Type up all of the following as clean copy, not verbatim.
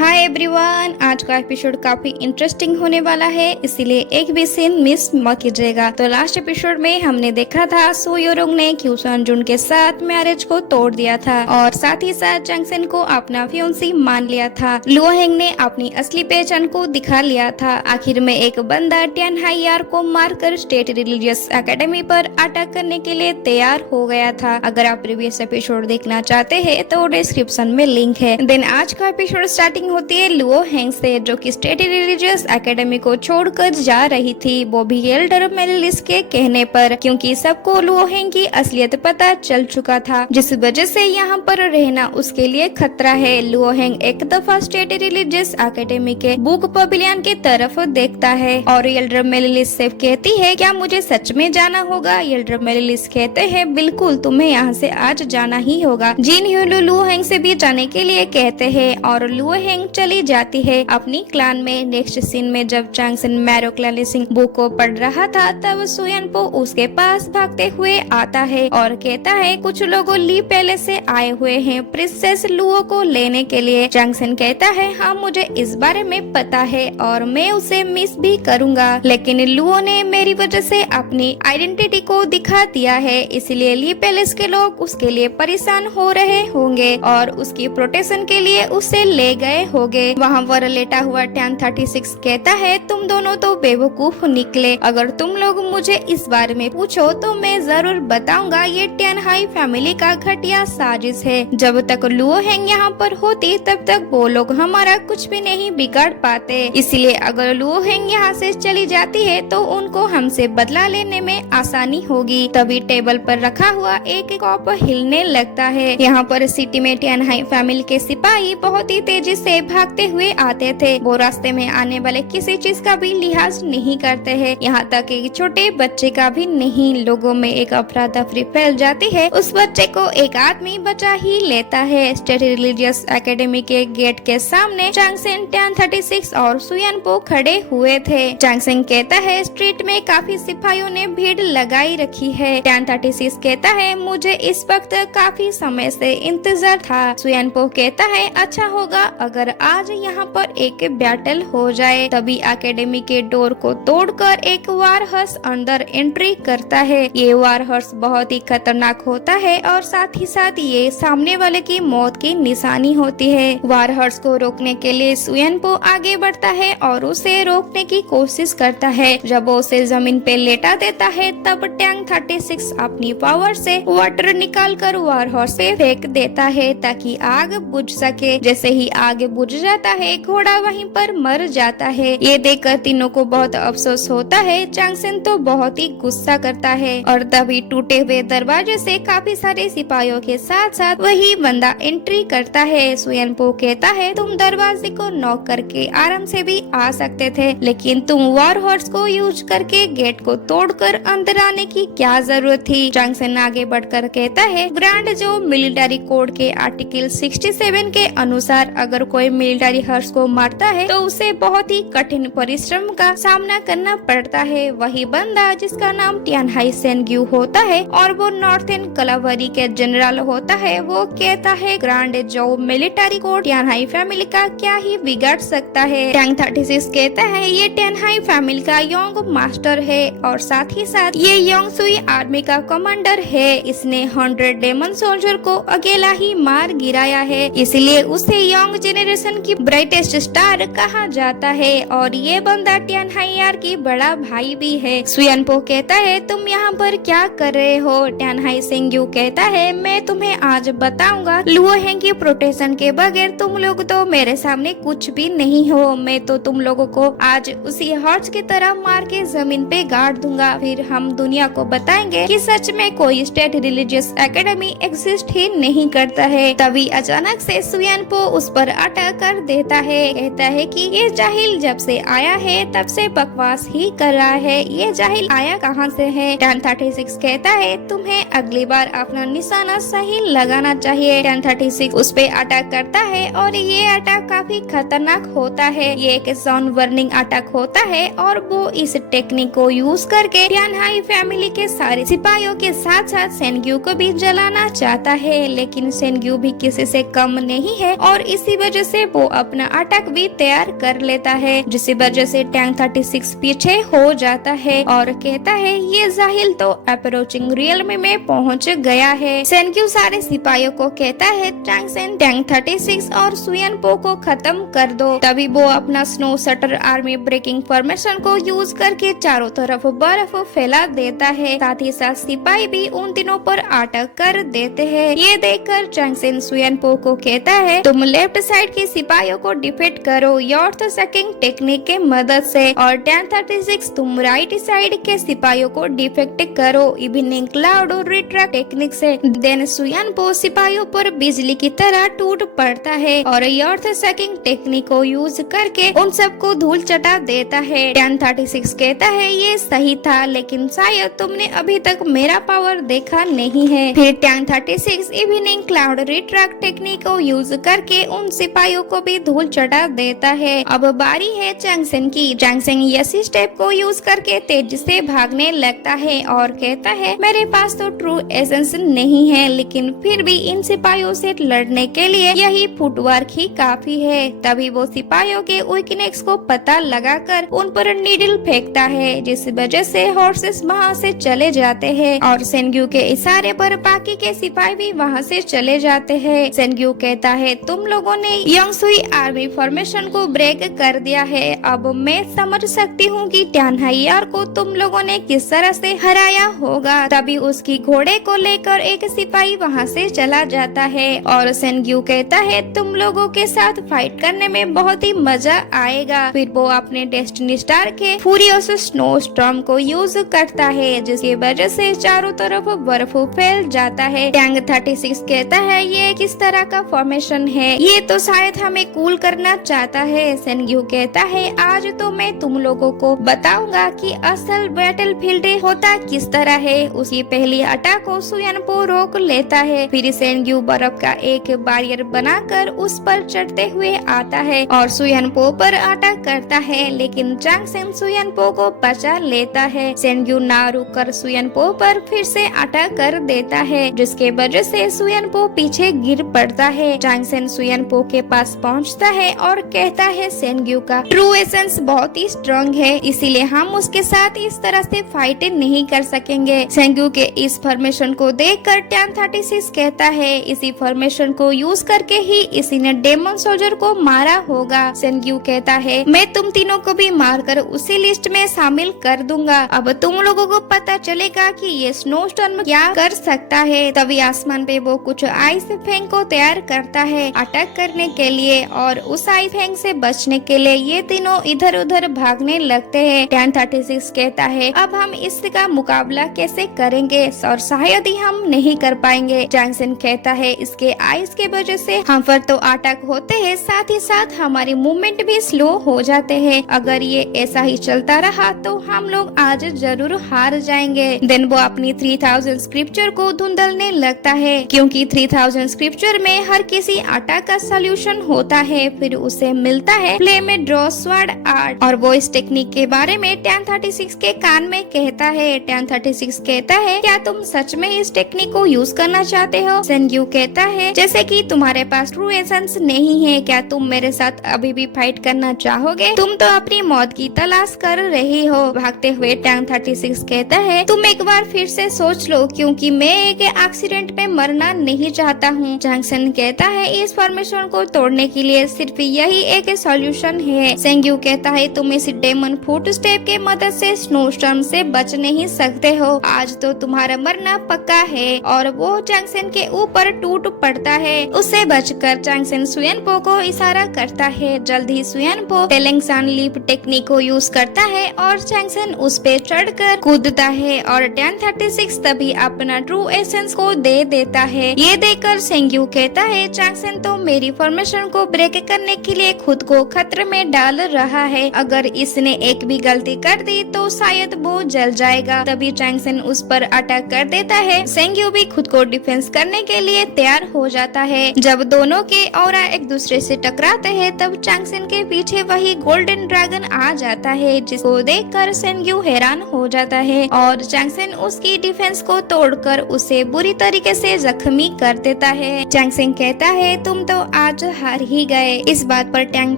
Hi everyone, आज का episode काफी इंटरेस्टिंग होने वाला है, इसीलिए एक भी सीन मिस मत कीजिएगा। तो लास्ट एपिसोड में हमने देखा था सो योरोंग ने क्यू सन जुन के साथ मैरिज को तोड़ दिया था और साथ ही साथ जंग सेन को अपना फियोंसी मान लिया था। लुओ हेंग ने अपनी असली पहचान को दिखा लिया था। आखिर में एक बंदा टियान हाई यार को मारकर स्टेट रिलीजियस एकेडमी पर अटैक करने के लिए तैयार हो गया था। अगर आप प्रीवियस एपिसोड देखना चाहते हैं तो डिस्क्रिप्शन में लिंक है। देन आज का एपिसोड स्टार्टिंग होती है लुओ हेंग से, जो कि स्टेट रिलीजियस एकेडमी को छोड़कर जा रही थी, वो भी एल्डर मेलिस के कहने पर, क्योंकि सबको लुओ हेंग की असलियत पता चल चुका था, जिस वजह से यहाँ पर रहना उसके लिए खतरा है। लुओ हेंग एक दफा स्टेट रिलीजियस एकेडमी के बुक पवेलियन की तरफ देखता है और एल्डर मेलिस से कहती है, क्या मुझे सच में जाना होगा? एल्डर मेलिस कहते हैं, बिल्कुल, तुम्हें यहाँ से आज जाना ही होगा। जिन ह्यूलू लुओ हेंग से भी जाने के लिए कहते हैं और लुओ हेंग चली जाती है अपनी क्लान में। नेक्स्ट सीन में जब चांग सेन मैरो क्लैनिसिंग बुक को पढ़ रहा था तब सुयन पो उसके पास भागते हुए आता है और कहता है, कुछ लोग ली पैलेस से आए हुए हैं प्रिंसेस लुओ को लेने के लिए। चांग सेन कहता है, हाँ मुझे इस बारे में पता है और मैं उसे मिस भी करूंगा, लेकिन लुओ ने मेरी वजह से अपनी आइडेंटिटी को दिखा दिया है, इसलिए ली पैलेस के लोग उसके लिए परेशान हो रहे होंगे और उसकी प्रोटेक्शन के लिए उसे ले गए होंगे। वहाँ पर लेटा हुआ टैन 36 कहता है, तुम दोनों तो बेवकूफ निकले। अगर तुम लोग मुझे इस बारे में पूछो तो मैं जरूर बताऊंगा, ये टैन हाई फैमिली का घटिया साजिश है। जब तक लुओ हेंग यहाँ पर होती तब तक वो लोग हमारा कुछ भी नहीं बिगाड़ पाते, इसलिए अगर लुओ हेंग यहाँ से चली जाती है तो उनको हमसे बदला लेने में आसानी होगी। तभी टेबल पर रखा हुआ एक कप हिलने लगता है। यहाँ पर सिटी में टैन हाई फैमिली के सिपाही बहुत ही तेजी से भागते हुए आते थे। वो रास्ते में आने वाले किसी चीज का भी लिहाज नहीं करते हैं, यहाँ तक एक छोटे बच्चे का भी नहीं। लोगों में एक अफरा तफरी फैल जाती है। उस बच्चे को एक आदमी बचा ही लेता है। स्टेट रिलीजियस एकेडमी के गेट के सामने चांग सेन, टैन 36 और सुयन पो खड़े हुए थे। चांग सेन कहता है, स्ट्रीट में काफी सिपाहियों ने भीड़ लगाई रखी है। टैन 36 कहता है, मुझे इस वक्त काफी समय से इंतजार था। सुयन पो कहता है, अच्छा होगा अगर आज यहाँ पर एक बैटल हो जाए। तभी एकेडमी के डोर को तोड़कर एक वार हर्स अंदर एंट्री करता है। ये वार हर्स बहुत ही खतरनाक होता है और साथ ही साथ ये सामने वाले की मौत की निशानी होती है। वार हर्स को रोकने के लिए सुयन पो आगे बढ़ता है और उसे रोकने की कोशिश करता है। जब वो उसे जमीन पे लेटा देता है तब टैंग 36 अपनी पावर से वाटर निकाल कर वार हॉर्स पे फेंक देता है ताकि आग बुझ सके। जैसे ही आग बुझ जाता है घोड़ा वहीं पर मर जाता है। ये देखकर तीनों को बहुत अफसोस होता है। चांग सेन तो बहुत ही गुस्सा करता है और तभी टूटे हुए दरवाजे से काफी सारे सिपाहियों के साथ साथ वही बंदा एंट्री करता है। सुयन पो कहता है, तुम दरवाजे को नॉक करके आराम से भी आ सकते थे, लेकिन तुम वॉर हॉर्स को यूज करके गेट को तोड़कर अंदर आने की क्या जरूरत थी? चांग सेन आगे बढ़कर कहता है, ग्रांड जो मिलिट्री कोड के आर्टिकल 67 के अनुसार अगर कोई मिलिट्री हर्स को मारता है तो उसे बहुत ही कठिन परिश्रम का सामना करना पड़ता है। वही बंदा जिसका नाम टियान हाई सेनग्यू होता है और वो नॉर्थन कलावरी के जनरल होता है, वो कहता है, ग्रांड जो military code Tian high family का क्या ही बिगाड़ सकता है। टैंग 36 कहता है, ये टियान हाई फैमिली का यंग मास्टर है और साथ ही साथ ये यंग सुई आर्मी का कमांडर है। इसने 100 डेमन सोल्जर को अकेला ही मार गिराया है, इसलिए उसे यंग जेनरेशन की ब्राइटेस्ट स्टार कहा जाता है और ये बंदा टियान हाई यार की बड़ा भाई भी है। सुयन पो कहता है, तुम यहाँ पर क्या कर रहे हो? टियान हाई सेंग्यू कहता है, मैं तुम्हें आज बताऊंगा, लुओ हेंग की प्रोटेक्शन के बगैर तुम लोग तो मेरे सामने कुछ भी नहीं हो। मैं तो तुम लोगों को आज उसी हॉर्स की तरह मार के जमीन पे गाड़ दूंगा, फिर हम दुनिया को बताएंगे कि सच में कोई स्टेट रिलीजियस एकेडमी एग्जिस्ट ही नहीं करता है। तभी अचानक से सुयन पो उस पर अटैक कर देता है। कहता है कि ये जाहिल जब से आया है तब से बकवास ही कर रहा है, ये जाहिल आया कहाँ से है? टैन 36 कहता है, तुम्हें अगली बार अपना निशाना सही लगाना चाहिए। टैन 36 उस पे अटैक करता है और ये अटैक काफी खतरनाक होता है। ये एक साउंड बर्निंग अटैक होता है और वो इस टेक्निक को यूज करके टियान हाई फैमिली के सारे सिपाहियों के साथ साथ सेनग्यू को भी जलाना चाहता है, लेकिन सेनग्यू भी किसी से कम नहीं है और इसी वजह से वो अपना अटैक भी तैयार कर लेता है, जिसकी वजह से टैंक 36 पीछे हो जाता है और कहता है ये जाहिल तो अप्रोचिंग रियलमी में पहुंच गया है। सेनक्यू सारे सिपाहियों को कहता है चैंगसेन टैंक 36 और सुयनपो को खत्म कर दो। तभी वो अपना snow shutter army breaking formation को यूज करके चारों तरफ बर्फ फैला देता है। साथ ही साथ सिपाही भी उन तीनों पर अटैक कर देते हैं। ये देखकर चैंगसेन सुयनपो को कहता है तुम लेफ्ट साइड के सिपाहियों को डिफीट करो यॉर्थ सकिंग टेक्निक के मदद से और टैंक 36 तुम राइट साइड के सिपाहियों को डिफेक्ट करो इवनिंग क्लाउड और रिट्रैक्ट टेक्निक से। देन सुयनपो सिपाहियों पर बिजली की तरह टूट पड़ता है और अर्थ सकिंग टेक्निक को यूज करके उन सबको धूल चटा देता है। टैंक 36 कहता है ये सही था, लेकिन शायद तुमने अभी तक मेरा पावर देखा नहीं है। फिर tank 36 evening cloud retract technique को यूज करके उन सिपाहियों को भी धूल चटा देता है। अब बारी है चैंगसेन की। चैंगसेन इसी स्टेप को यूज करके तेजी से भागने लगता है और कहता है मेरे पास तो ट्रू एसेंस नहीं है, लेकिन फिर भी इन सिपाहियों से लड़ने के लिए यही फुटवर्क ही काफी है। तभी वो सिपाहियों के वीकनेस को पता लगाकर उन पर नीडल फेंकता है, जिस वजह से हॉर्सेस वहाँ से चले जाते हैं और सेनग्यू के इशारे पर बाकी के सिपाही भी वहाँ से चले जाते हैं। सेनग्यू कहता है तुम लोगों ने योंगसुई आर्मी फॉर्मेशन को ब्रेक कर दिया है। अब मैं समझ सकती हूँ कि ट्यानहाइयार को तुम लोगों ने किस तरह से हराया होगा। तभी उसकी घोड़े को लेकर एक सिपाही वहाँ से चला जाता है और सेनग्यू कहता है तुम लोगों के साथ फाइट करने में बहुत ही मजा आएगा। फिर वो अपने डेस्टिनी स्टार के फ्यूरियस स्नो स्टॉर्म को यूज करता है, जिसकी वजह से चारों तरफ बर्फ फैल जाता है। टैंक 36 कहता है ये किस तरह का फॉर्मेशन है, ये तो शायद हमें कूल करना चाहता है। सेनग्यू कहता है आज तो मैं तुम लोगों को बताऊंगा कि असल बैटलफील्ड होता किस तरह है। उसकी पहली अटैक को सुयनपो रोक लेता है। फिर सेनग्यू बर्फ का एक बैरियर बनाकर उस पर चढ़ते हुए आता है और सुयनपो पर अटैक करता है, लेकिन चैंगसेन सुयनपो को बचा लेता है। सेनग्यू ना रुककर सुयनपो पर फिर से अटैक कर देता है, जिसके वजह से सुयनपो पीछे गिर पड़ता है। चैंगसेन सुयनपो के पास पहुंचता है और कहता है सेनग्यू का ट्रू एसेंस बहुत ही स्ट्रॉन्ग है, इसीलिए हम उसके साथ इस तरह से फाइट नहीं कर सकेंगे। सेनग्यू के इस फॉर्मेशन को देखकर टैंक 36 कहता है इसी फॉर्मेशन को यूज करके ही इसी ने डेमन सोल्जर को मारा होगा। सेनग्यू कहता है मैं तुम तीनों को भी मारकर उसी लिस्ट में शामिल कर दूंगा। अब तुम लोगों को पता चलेगा कि ये स्नो स्टॉर्म क्या कर सकता है। तभी आसमान पे वो कुछ आइस फैंग को तैयार करता है अटैक करने के लिए और उस आइस फैंग से बचने के लिए ये तीनों इधर उधर भागने लगते हैं। टैंक 36 कहता है अब हम इसका मुकाबला कैसे करेंगे और शायद ही हम नहीं कर पाएंगे। चैंगसेन कहता है इसके आइस के वजह से हम पर तो अटैक होते हैं, साथ ही साथ हमारी मूवमेंट भी स्लो हो जाते हैं। अगर ये ऐसा ही चलता रहा तो हम लोग आज जरूर हार जाएंगे। देन वो अपनी 3000 स्क्रिप्चर को धुंधलने लगता है, क्योंकि 3000 स्क्रिप्चर में हर किसी अटैक का सोल्यूशन होता है। फिर उसे मिलता है प्ले में ड्रॉ स्वॉर्ड आर्ट और वो इस टेक्निक के बारे में टैंक 36 के कान में कहता है। टैंक 36 कहता है क्या तुम सच में इस टेक्निक को यूज करना चाहते हो। सेनग्यू कहता है जैसे कि तुम्हारे पास ट्रू एसेंस नहीं है, क्या तुम मेरे साथ अभी भी फाइट करना चाहोगे। तुम तो अपनी मौत की तलाश कर रही हो। भागते हुए टैंक 36 कहता है तुम एक बार फिर से सोच लो, क्योंकि मैं एक एक्सीडेंट में मरना नहीं चाहता हूँ। चैंगसेन कहता है इस फॉर्मेशन को तोड़ने के लिए सिर्फ यही एक सॉल्यूशन है। सेनग्यू कहता है तुम इस डेमन फुट स्टेप के मदद से स्नो स्टॉर्म से बच नहीं सकते हो। आज तो तुम्हारा मरना पक्का है। और वो चैंगसेन के ऊपर टूट पड़ता है। उससे बचकर चैंगसेन सुयनपो को इशारा करता है। जल्द ही सुयनपो टेलेंगसान लीप टेक्निक को यूज करता है और चैंगसेन उस पे चढ़कर कूदता है और टैंक 36 तभी अपना ट्रू एसेंस को दे देता है। ये देखकर सेनग्यू कहता है चैंगसेन तो मेरी फॉर्मेशन को ब्रेक करने के लिए खुद को खतरे में डाल रहा है। अगर इसने एक भी गलती कर दी तो शायद वो जल जाएगा। तभी चैंगसेन उस पर अटैक कर देता है। सेनग्यू भी खुद को डिफेंस करने के लिए तैयार हो जाता है। जब दोनों के ऑरा एक दूसरे से टकराते हैं तब चैंगसेन के पीछे वही गोल्डन ड्रैगन आ जाता है, जिसको देखकर सेनग्यू हैरान हो जाता है और चैंगसेन उसकी डिफेंस को तोड़कर उसे बुरी तरीके से जख्मी कर देता है। चैंगसेन कहता है तुम तो आज हार ही गए। इस बात पर टैंग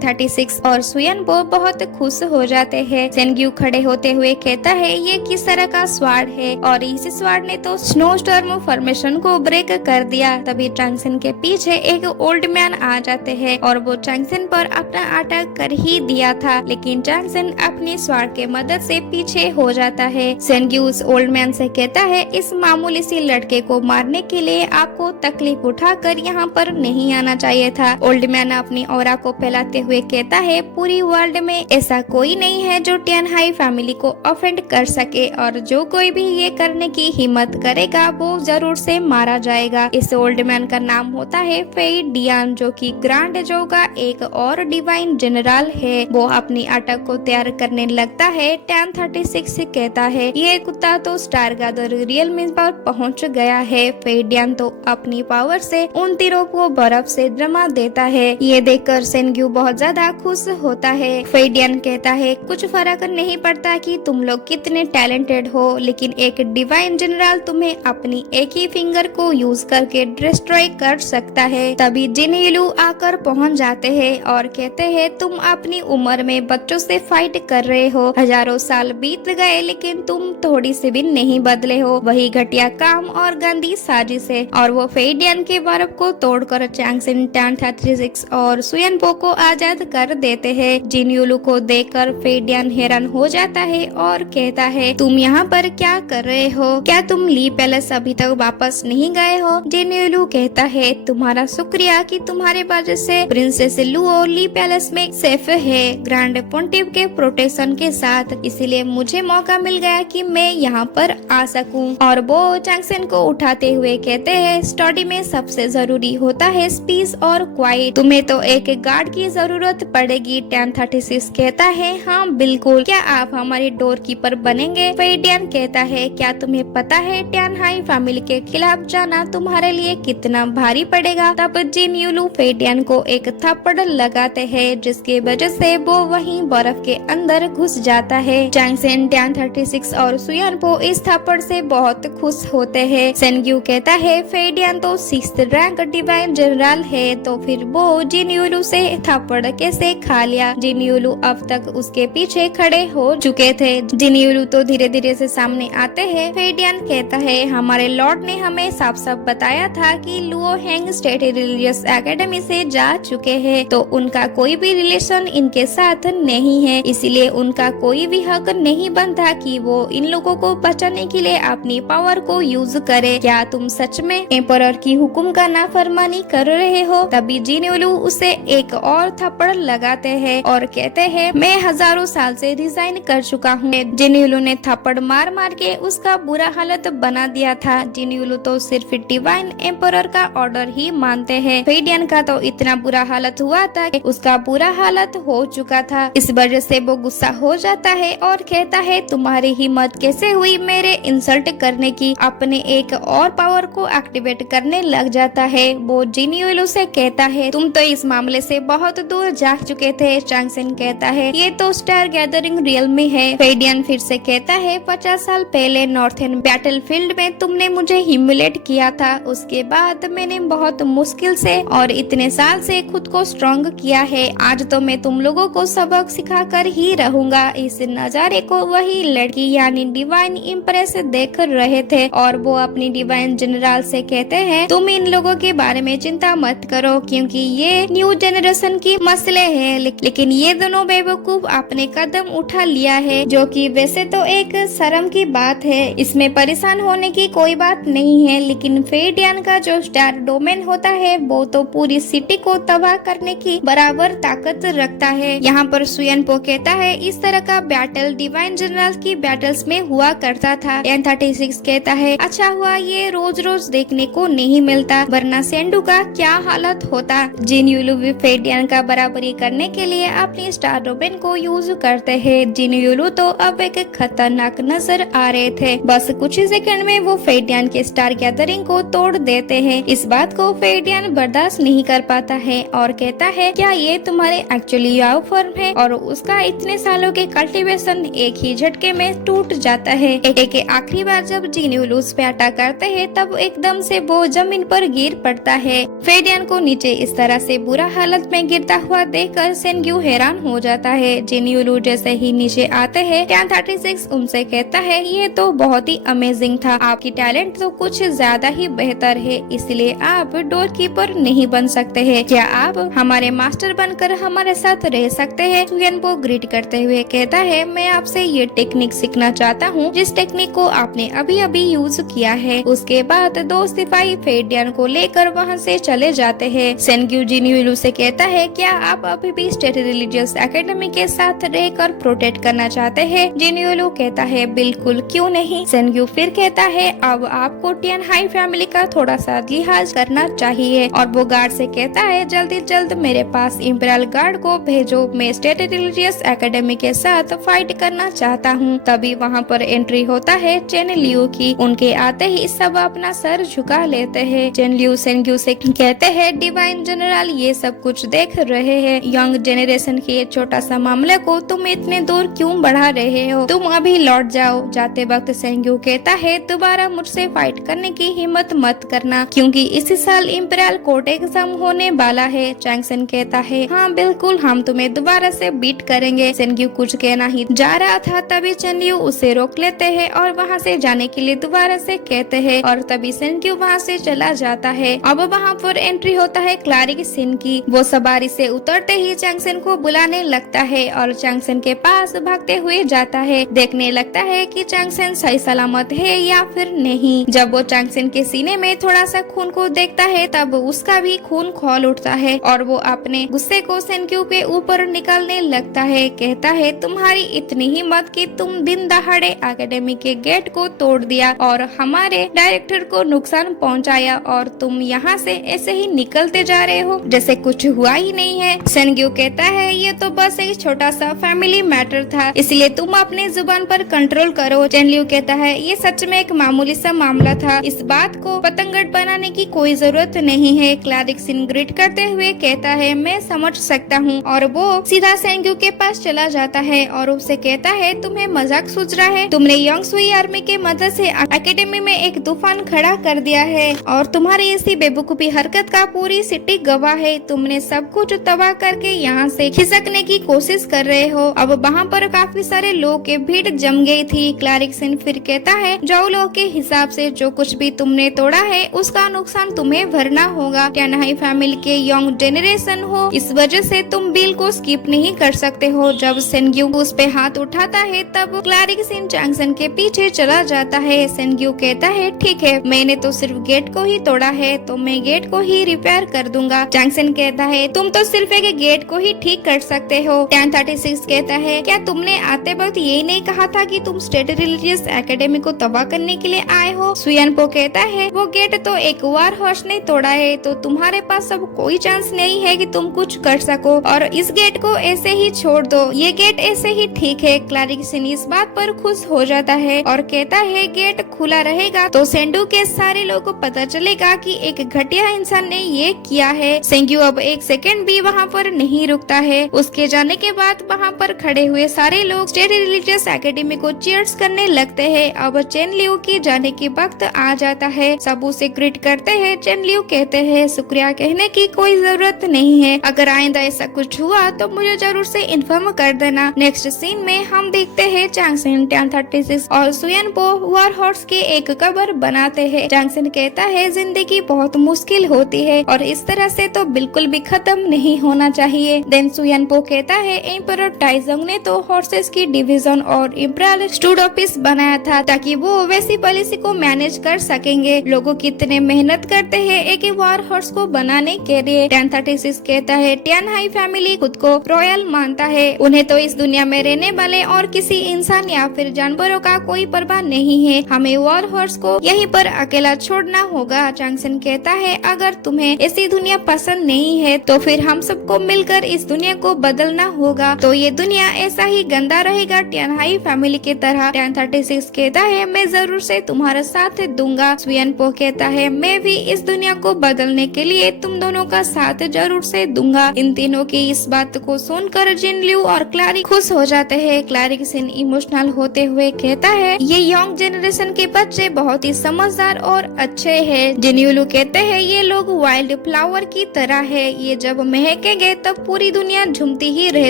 36 और सुयनपो बहुत खुश हो जाते हैं। सेनग्यू खड़े होते हुए कहता है ये किस तरह का स्वाड है और इस स्वाड ने तो स्नो स्टॉर्म फॉर्मेशन को ब्रेक कर दिया। तभी चांगसेन के पीछे एक ओल्ड मैन आ जाते हैं और वो चांगसेन पर अपना अटैक कर ही दिया था, लेकिन चांगसेन अपनी स्वाड के मदद से पीछे हो जाता है। सेनग्यू उस ओल्ड मैन से कहता है इस मामूली सी लड़के को मारने के लिए आपको तकलीफ उठाकर यहाँ पर नहीं आना चाहिए था। ओल्ड मैन अपनी ऑरा को फैलाते हुए कहता है पूरी वर्ल्ड में ऐसा कोई नहीं है जो टियानहाई फैमिली को ऑफेंड कर सके और जो कोई भी ये करने की हिम्मत करेगा वो जरूर से मारा जाएगा। इस ओल्ड मैन का नाम होता है फेई डियान, जो कि ग्रांड जो का एक और डिवाइन जनरल है। वो अपनी अटैक को तैयार करने लगता है। टैन 36 कहता है ये कुत्ता तो स्टार गादर रियल मीन पर पहुंच गया है। फेई डियान तो अपनी पावर से उन तीरों को बर्फ से जमा देता है। ये देखकर सेनग्यू बहुत ज्यादा खुश होता है। फेई डियान कहता है कुछ फर्क नहीं पड़ता कि तुम लोग कितने टैलेंटेड हो, लेकिन एक डिवाइन जनरल तुम्हें अपनी एक ही फिंगर को यूज करके डिस्ट्रॉय कर सकता है। तभी जिन यीलू आकर पहुंच जाते हैं और कहते हैं तुम अपनी उम्र में बच्चों से फाइट कर रहे हो, हजारों साल बीत गए लेकिन तुम थोड़ी से भी नहीं बदले हो, वही घटिया काम और गंदी साजिश है। और वो फेई डियान के बर्फ को तोड़कर चांगसेन, टैन 36 और सुयनपो को आजाद कर देते हैं। जिन यीलू को देखकर फेई डियान हैरान हो जाता है और कहता है तुम यहाँ पर क्या कर रहे हो, क्या तुम ली पैलेस अभी तक वापस नहीं गए हो? जिन यीलू कहता है तुम्हारा शुक्रिया कि तुम्हारे वजह से प्रिंसेस लुओ ली पैलेस में सेफ है ग्रैंड पोंटिफ के प्रोटेक्शन के साथ, इसीलिए मुझे मौका मिल गया कि मैं यहाँ पर आ सकूं। और वो चांगसेन को उठाते हुए कहते हैं स्टडी में सबसे जरूरी होता है स्पीस और क्वाइट, तुम्हें तो एक गार्ड की जरूरत पड़ेगी। टैन 36 कहता है हाँ बिल्कुल, क्या आप हमारी डोर कीपर बनेंगे? फेई डियान कहता है क्या तुम्हें पता है टियानहाई फैमिली के खिलाफ जाना तुम्हारे लिए कितना भारी पड़ेगा? तब जिन यीलू फेई डियान को एक थप्पड़ लगाते हैं जिसकी वजह से वो वहीं बर्फ के अंदर घुस जाता है। चांगसेन, टैन 36 और सुयनपो इस थप्पड़ से बहुत खुश होते हैं। सेनग्यू कहता है फेई डियान तो 6th रैंक डिवाइन जनरल है, तो फिर वो जिन यीलू से थप्पड़ कैसे खा लिया? जिन यीलू अब तक उसके पीछे खड़े हो चुके थे। जिन यीलू तो धीरे धीरे से सामने आते हैं। फेई डियान कहता है हमारे लॉर्ड ने हमें साफ साफ बताया था कि Luo hang state religious academy से जा चुके हैं, तो उनका कोई भी रिलेशन इनके साथ नहीं है, इसलिए उनका कोई भी हक नहीं बनता कि वो इन लोगों को बचाने के लिए अपनी पावर को यूज करे। क्या तुम सच में एम्परर की हुक्म का नाफरमानी कर रहे हो? तभी जिन यीलू उसे एक और थप्पड़ लगाते हैं और कहते हैं मैं हजारों साल से रिजाइन कर चुका हूँ। जिन यीलू ने थप्पड़ मार मार के उसका बुरा हालत बना दिया था। जिन यीलू तो सिर्फ डिवाइन एम्परर का ऑर्डर ही मानते हैं। फेई डियान का तो इतना बुरा हालत हुआ था कि उसका बुरा हालत हो चुका था। इस वजह से वो गुस्सा हो जाता है और कहता है तुम्हारी हिम्मत कैसे हुई मेरे इंसल्ट करने की? अपने एक और पावर को एक्टिवेट करने लग जाता है। वो जिन यीलू से कहता है तुम तो इस मामले से बहुत दूर जा चुके थे। चांगसेन कहता है ये तो स्टार गैदरिंग रियल में है। फेई डियान फिर से कहता है 50 साल पहले नॉर्थर्न बैटलफील्ड में तुमने मुझे ह्यूमिलेट किया था, उसके बाद मैंने बहुत मुश्किल से और इतने साल से खुद को स्ट्रॉन्ग किया है। आज तो मैं तुम लोगों को सबक सिखा कर ही रहूंगा। इस नजारे को वही लड़की यानी डिवाइन इम्प्रेस देख रहे थे और वो अपनी डिवाइन जनरल से कहते हैं तुम इन लोगों के बारे में चिंता मत करो क्योंकि ये न्यू जनरेशन की मसले हैं, लेकिन ये दोनों बेवकूफ आपने कदम उठा लिया है, जो कि वैसे तो एक शर्म की बात है। इसमें परेशान होने की कोई बात नहीं है, लेकिन फेई डियान का जो स्टार डोमेन होता है वो तो पूरी सिटी को तबाह करने की बराबर ताकत रखता है। यहाँ पर सुयनपो कहता है इस तरह का बैटल डिवाइन जनरल की बैटल्स में हुआ करता था। टैन 36 कहता है अच्छा हुआ ये रोज रोज देखने को नहीं मिलता, वरना सेंडू का क्या हालत होता। जिन यीलू भी फेई डियान का बराबरी करने के लिए अपनी स्टार डोमेन को यूज करते हैं। जिन यीलू तो अब एक खतरनाक नजर आ रहे थे। बस कुछ ही सेकंड में वो फेई डियान के स्टार गैदरिंग को तोड़ देते हैं। इस बात को फेई डियान बर्दाश्त नहीं कर पाता है और कहता है क्या ये तुम्हारे एक्चुअली याओ फॉर्म है? और उसका इतने सालों के कल्टीवेशन एक ही झटके में टूट जाता है। एक आखिरी बार जब जिन यीलू उस पे अटैक करते हैं तब एकदम से वो जमीन पर गिर पड़ता है। फेई डियान को नीचे इस तरह से बुरा हालत में गिरता हुआ देखकर सेनग्यू हैरान हो जाता है। जिनयुलू जैसे ही नीचे आते हैं, टैन 36 उनसे कहता है ये तो बहुत ही अमेजिंग था, आपकी टैलेंट तो कुछ ज्यादा ही बेहतर है, इसलिए आप डोर कीपर नहीं बन सकते हैं। क्या आप हमारे मास्टर बनकर हमारे साथ रह सकते हैं? सुयनपो ग्रीट करते हुए कहता है मैं आपसे ये टेक्निक सीखना चाहता हूँ जिस टेक्निक को आपने अभी अभी यूज किया है। उसके बाद दो सिपाही फेडियन को लेकर वहाँ से चले जाते हैं। सेनग्यू जिनयुलू से कहता है क्या आप अभी भी स्टेट रिलीजियस एकेडमी के साथ रहकर प्रोटेक्ट करना चाहते हैं? जिनयुलू कहता है बिल्कुल, क्यों नहीं। सेनग्यू फिर कहता है अब आपको टियन हाई फैमिली का थोड़ा सा लिहाज करना चाहिए और वो गार्ड से कहता है जल्दी जल्द मेरे पास इंपीरियल गार्ड को भेजो, मैं स्टेट रिलीजियस एकेडमी के साथ फाइट करना चाहता हूँ। तभी वहाँ पर एंट्री होता है चेन लियू की। उनके आते ही सब अपना सर झुका लेते हैं। चेन लियू सेनग्यू से कहते हैं डिवाइन जनरल ये सब कुछ देख रहे हैं, यंग जेनरेशन के ये छोटा सा मामले को तुम इतने दूर क्यों बढ़ा रहे हो, तुम अभी लौट जाओ। जाते वक्त सेनग्यू कहता है दोबारा मुझसे फाइट करने की हिम्मत मत करना क्योंकि इसी साल इंपीरियल कोर्ट एग्जाम होने वाला है। चैंगसन कहता है हाँ बिल्कुल, हम तुम्हें दोबारा से बीट करेंगे। सेनग्यू कुछ कहना ही जा रहा था तभी चेन लियू उसे रोक लेते हैं और वहाँ से जाने के लिए दोबारा से कहते हैं और तभी सेनग्यू वहाँ से चला जाता है। अब वहाँ पर एंट्री होता है क्लारिक सिन की। वो सवारी से उतरते ही चैंगसन को बुलाने लगता है और चैंगसन के पास भागते हुए जाता है। देखने लगता है कि चैंगसन सही सलामत है या फिर नहीं। जब वो चैंगसन के सीने में थोड़ा सा खून को देखता है तब उसका भी खून खौल उठता है और वो अपने गुस्से को सेनग्यू के ऊपर निकालने लगता है। कहता है तुम्हारी इतनी हिम्मत कि तुम दिन दहाड़े एकेडमी के गेट को तोड़ दिया और हमारे डायरेक्टर को नुकसान पहुंचाया और तुम यहाँ से ऐसे ही निकलते जा रहे हो जैसे कुछ हुआ ही नहीं है। सेनग्यू कहता है ये तो बस एक छोटा सा फैमिली मैटर था, इसलिए तुम अपने जुबान पर कंट्रोल करो। चेन लियू कहता है ये सच में एक मामूली सा मामला था, इस बात को पतंगड़ बनाने की कोई जरूरत नहीं है। क्लारिक सिन ग्रिट करते हुए कहता है मैं समझ सकता हूँ और वो सीधा सेनग्यू के पास चला जाता है और उससे कहता है तुम्हें मजाक सूझ रहा है, तुमने यंग सुई आर्मी के मदद से एकेडमी में एक तूफान खड़ा कर दिया है और तुम्हारी इसी बेवकूफी हरकत का पूरी सिटी गवाह है। तुमने सब कुछ तबाह करके यहाँ से खिसकने की कोशिश कर रहे हो। अब वहाँ पर काफी सारे लोगों की भीड़ जम गई थी। क्लारिक सिन फिर कहता है जो लोगों के हिसाब से जो कुछ भी तुमने तोड़ा है उसका नुकसान तुम्हें भरना होगा। टेनहाई फैमिली के यंग जेनरेशन हो, इस वजह से तुम बिल को स्किप नहीं कर सकते हो। जब सेनग्यू उस पे हाथ उठाता है तब क्लारिक सिन चैंगसन के पीछे चला जाता है। सेनग्यू कहता है ठीक है, मैंने तो सिर्फ गेट को ही तोड़ा है तो मैं गेट को ही रिपेयर कर दूंगा। चैंगसन कहता है तुम तो सिर्फ एक गेट को ही ठीक कर सकते हो। टैन 36 कहता है क्या तुमने आते वक्त यही नहीं कहा था कि तुम स्टेट रिलीजियस एकेडमी को तबाह करने के लिए आए हो? सुयनपो कहता है वो गेट तो एक वार हॉर्स ने तोड़ा है तो तुम्हारे पास अब कोई चांस नहीं है कि तुम कुछ कर सको और इस गेट को ऐसे ही छोड़ दो, ये गेट ऐसे ही ठीक है। क्लारिक सिन इस बात पर खुश हो जाता है और कहता है गेट खुला रहेगा तो सेंडू के सारे लोगों को पता चलेगा कि एक घटिया इंसान ने ये किया है। सेंग्यू अब एक सेकंड भी वहाँ पर नहीं रुकता है। उसके जाने के बाद वहाँ पर खड़े हुए सारे लोग स्टेट रिलीजियस एकेडमी को चीयर्स करने लगते हैं। अब चेन लियू के जाने के वक्त आ जाता है। सब उसे ग्रीट करते हैं। चेन लियू कहते हैं शुक्रिया कहने की कोई जरूरत नहीं है, अगर आइंदा ऐसा कुछ हुआ तो मुझे जरूर से इन्फॉर्म कर देना। नेक्स्ट सीन में हम देखते हैं चैंगसन, टैन 36 और सुयनपो वार हॉर्स के एक कबर बनाते हैं। चैंगसन कहता है जिंदगी बहुत मुश्किल होती है और इस तरह से तो बिल्कुल भी खत्म नहीं होना चाहिए। देन सुयनपो कहता है एम्परर टाइजोंग ने तो हॉर्सेस की डिवीजन और इंपीरियल स्टूड ऑफिस बनाया था ताकि वो वैसी पॉलिसी को मैनेज कर सकेंगे। लोगों कितने मेहनत करते हैं एक वार हॉर्स को बनाने के लिए। टैन 36 कहता है टियन हाई फैमिली खुद को रॉयल मानता है, उन्हें तो इस दुनिया में रहने वाले और किसी इंसान या फिर जानवरों का कोई परवाह नहीं है। हमें वार हॉर्स को यहीं पर अकेला छोड़ना होगा। चैंगसन कहता है अगर तुम्हें ऐसी दुनिया पसंद नहीं है तो फिर हम सबको मिलकर इस दुनिया को बदलना होगा, तो ये दुनिया ऐसा ही गंदा रहेगा टियन हाई फैमिली की तरह। टैन 36 कहता है मैं जरूर से तुम्हारा साथ दूंगा। सुयनपो कहता है मैं भी इस दुनिया को बदलने के लिए तुम दोनों का साथ जरूर से दूंगा। इन तीनों की इस बात को सुनकर जिन लियू और क्लारिक खुश हो जाते हैं। क्लारिक सिन इमोशनल होते हुए कहता है ये यंग जेनरेशन के बच्चे बहुत ही समझदार और अच्छे हैं। जिन लियू कहते हैं ये लोग वाइल्ड फ्लावर फ्लावर की तरह है, ये जब महकेंगे तब पूरी दुनिया झूमती ही रह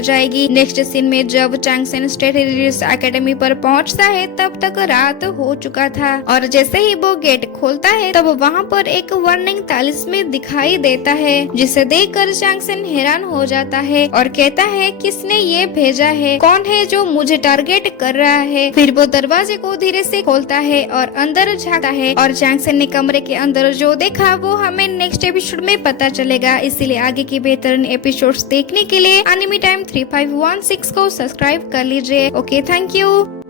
जाएगी। नेक्स्ट सीन में जब चांगसेन स्टेट टेररिस्ट एकेडमी पर पहुंचता है तब तक रात हो चुका था और जैसे ही वो गेट खोलता है तब वहाँ पर एक वार्निंग तालिस्मान दिखाई देता है, जिसे देखकर चांगसेन हैरान हो जाता है और कहता है किसने ये भेजा है, कौन है जो मुझे टारगेट कर रहा है। फिर वो दरवाजे को धीरे से खोलता है और अंदर झांकता है और चांगसेन ने कमरे के अंदर जो देखा वो हमें नेक्स्ट एपिसोड में पता चलेगा। इसीलिए आगे की बेहतरीन एपिसोड्स देखने के लिए एनिमी टाइम 3516 को सब्सक्राइब कर लीजिए। Okay, thank you.